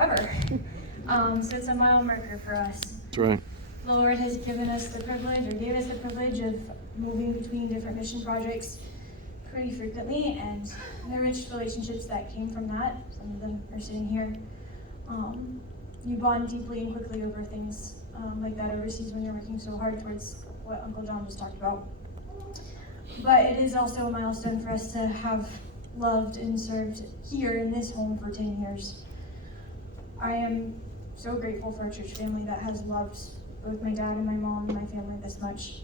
ever. So it's a mile marker for us. That's right. The Lord has given us the privilege, or gave us the privilege of moving between different mission projects pretty frequently, and the rich relationships that came from that, some of them are sitting here. You bond deeply and quickly over things like that overseas when you're working so hard towards what Uncle John just talked about. But it is also a milestone for us to have loved and served here in this home for 10 years. I am so grateful for a church family that has loved both my dad and my mom and my family this much.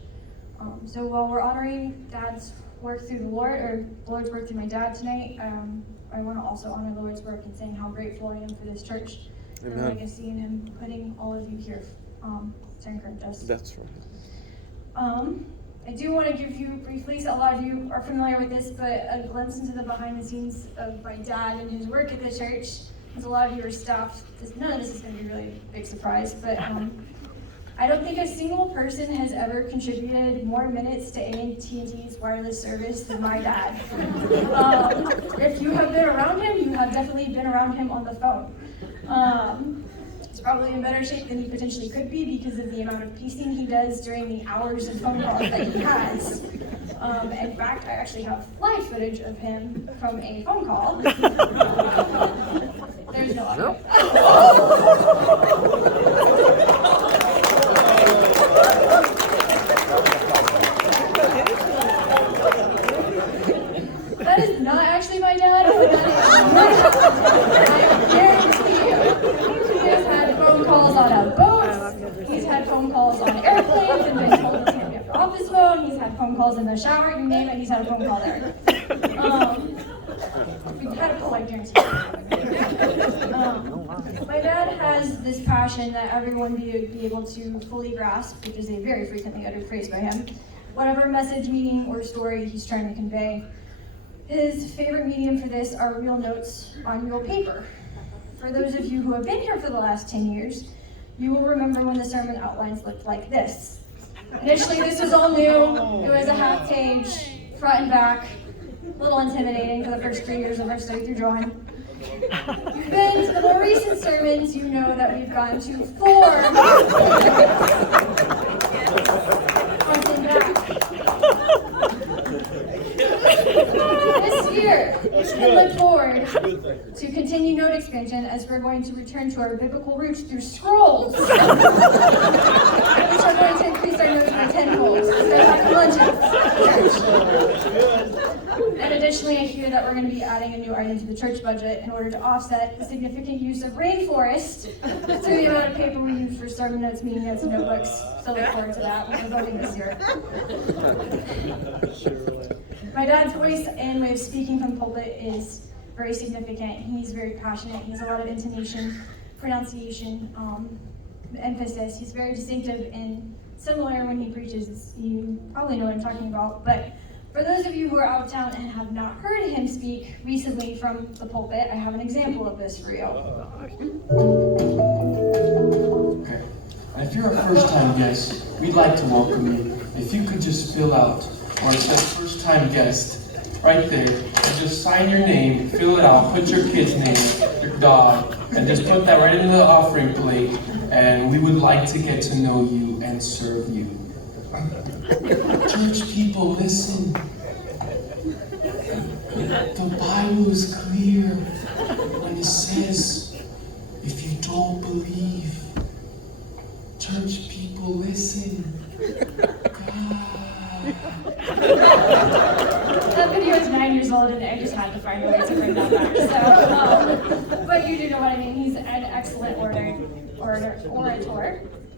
So while we're honoring Dad's work through the Lord, or the Lord's work through my dad tonight, I want to also honor the Lord's work in saying how grateful I am for this church. Amen. And the legacy and him putting all of you here to encourage us. That's right. I do want to give you briefly, so a lot of you are familiar with this, but a glimpse into the behind the scenes of my dad and his work at the church. As a lot of you are staff, none of this is going to be really a big surprise, but I don't think a single person has ever contributed more minutes to AT&T's wireless service than my dad. If you have been around him, you have definitely been around him on the phone. He's probably in better shape than he potentially could be because of the amount of pacing he does during the hours of phone calls that he has. In fact, I actually have live footage of him from a phone call. There's no audio. That is not actually my dad, but I guarantee you. He has had phone calls on a boat, he's had phone calls on airplanes and been told he's going to get off his phone, he's had phone calls in the shower, you name it, he's had a phone call there. We've had a call, I guarantee you. My dad has this passion that everyone would be able to fully grasp, which is a very frequently uttered phrase by him, whatever message, meaning, or story he's trying to convey. His favorite medium for this are real notes on real paper. For those of you who have been here for the last 10 years, you will remember when the sermon outlines looked like this. Initially, this was all new. It was a half page, front and back, a little intimidating for the first 3 years of our study through John. You've been to the more recent sermons, you know that we've gone to 4 front and back. This year, you can look forward to continued note expansion as we're going to return to our biblical roots through scrolls, which are going to increase our notes by tenfold instead of lunches. And additionally, I hear that we're going to be adding a new item to the church budget in order to offset the significant use of rainforest through the amount of paper we use for sermon notes, meeting notes, and notebooks. So look forward to that when we're voting this year. My dad's voice and way of speaking from the pulpit is very significant. He's very passionate. He has a lot of intonation, pronunciation, emphasis. He's very distinctive and similar when he preaches. You probably know what I'm talking about. But for those of you who are out of town and have not heard him speak recently from the pulpit, I have an example of this for you. Okay. And if you're a first-time guest, we'd like to welcome you. If you could just fill out where it says first-time guest right there, and just sign your name, fill it out, put your kid's name, your dog, and just put that right into the offering plate, and we would like to get to know you and serve you. Church people, listen. The Bible is clear when it says, if you don't believe, church people, listen. That video is 9 years old, and I just had to find a way to bring that back. So, but you do know what I mean. He's an excellent orator,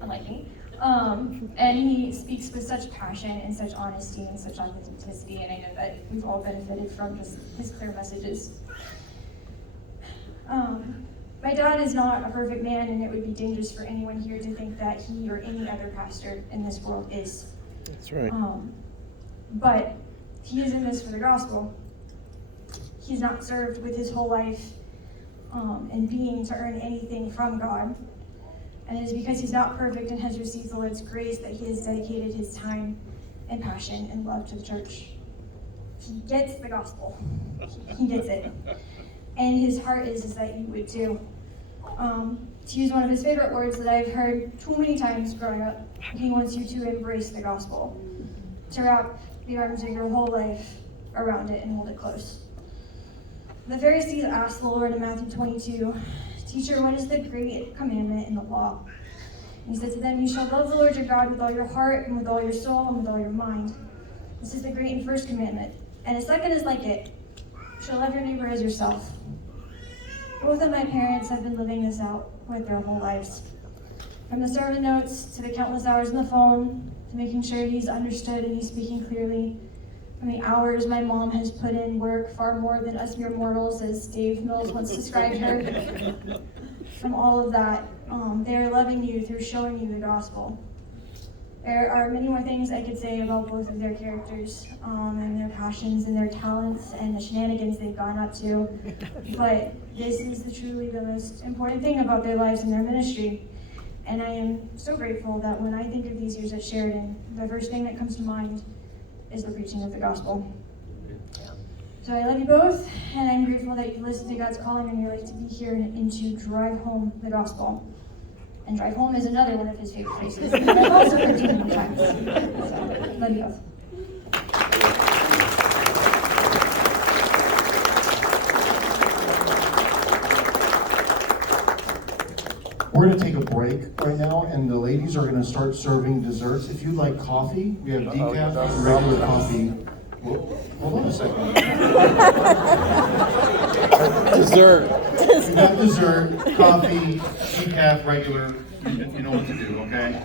unlike me. And he speaks with such passion and such honesty and such authenticity, and I know that we've all benefited from just his clear messages. My dad is not a perfect man, and it would be dangerous for anyone here to think that he or any other pastor in this world is. That's right. But he is in this for the gospel. He's not served with his whole life and being to earn anything from God. And it is because he's not perfect and has received the Lord's grace that he has dedicated his time and passion and love to the church. He gets the gospel. He gets it. And his heart is that you would too. To use one of his favorite words that I've heard too many times growing up, he wants you to embrace the gospel, to wrap the arms of your whole life around it and hold it close. The Pharisees asked the Lord in Matthew 22, "Teacher, what is the great commandment in the law?" And he said to them, "You shall love the Lord your God with all your heart and with all your soul and with all your mind. This is the great and first commandment. And a second is like it. You shall love your neighbor as yourself." Both of my parents have been living this out with their whole lives. From the sermon notes to the countless hours on the phone, to making sure he's understood and he's speaking clearly. From the hours my mom has put in work, far more than us mere mortals, as Dave Mills once described her. From all of that, they are loving you through showing you the gospel. There are many more things I could say about both of their characters, and their passions and their talents and the shenanigans they've gone up to, but this is truly the most important thing about their lives and their ministry. And I am so grateful that when I think of these years at Sheridan, the first thing that comes to mind is the preaching of the gospel. So I love you both, and I'm grateful that you listened to God's calling and you're like to be here and to drive home the gospel. And drive home is another one of his favorite places. And I've also heard too many times. So, love you both. We're going to take a break right now, and the ladies are going to start serving desserts. If you like coffee, we have decaf and regular coffee. Well, hold on a second. Dessert. We got dessert, coffee, decaf, regular. You know what to do, okay?